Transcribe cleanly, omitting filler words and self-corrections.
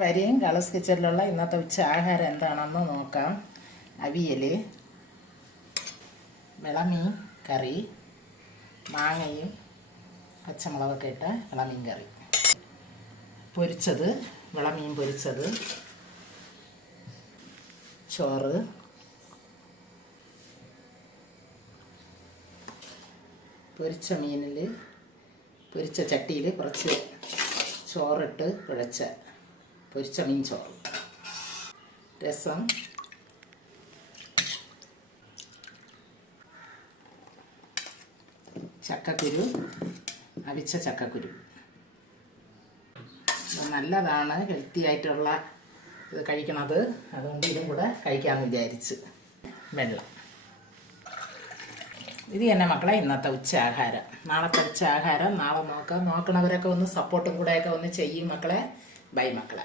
വരെയും കളേഴ്സ് കിച്ചണിലുള്ള ഇന്നത്തെ ഉച്ച ആഹാരം എന്താണെന്ന് നോക്കാം. അവിയൽ, വിളമീൻ കറി, മാങ്ങയും പച്ചമുളകൊക്കെ ഇട്ട വിളമീൻ കറി, പൊരിച്ചത് വിളമീൻ പൊരിച്ചത്, ചോറ്, പൊരിച്ച മീനിൽ പൊരിച്ച ചട്ടിയിൽ കുറച്ച് ചോറിട്ട് കുഴച്ച പൊരിച്ച മീൻ ചോറ്, രസം, ചക്കക്കുരു, അവിച്ച ചക്കക്കുരു. നല്ലതാണ്, ഹെൽത്തി ആയിട്ടുള്ള ഇത് കഴിക്കണത്, അതുകൊണ്ട് ഇതും കൂടെ കഴിക്കാമെന്ന് വിചാരിച്ച്. വെള്ളം. ഇത് തന്നെ മക്കളെ ഇന്നത്തെ ഉച്ചയാഹാരം. നാളത്തെ ഉച്ചയാഹാരം നാളെ നോക്കാം. നോക്കണവരൊക്കെ ഒന്ന് സപ്പോർട്ടും കൂടെയൊക്കെ ഒന്ന് ചെയ്യും മക്കളെ. ബൈ മക്കളെ.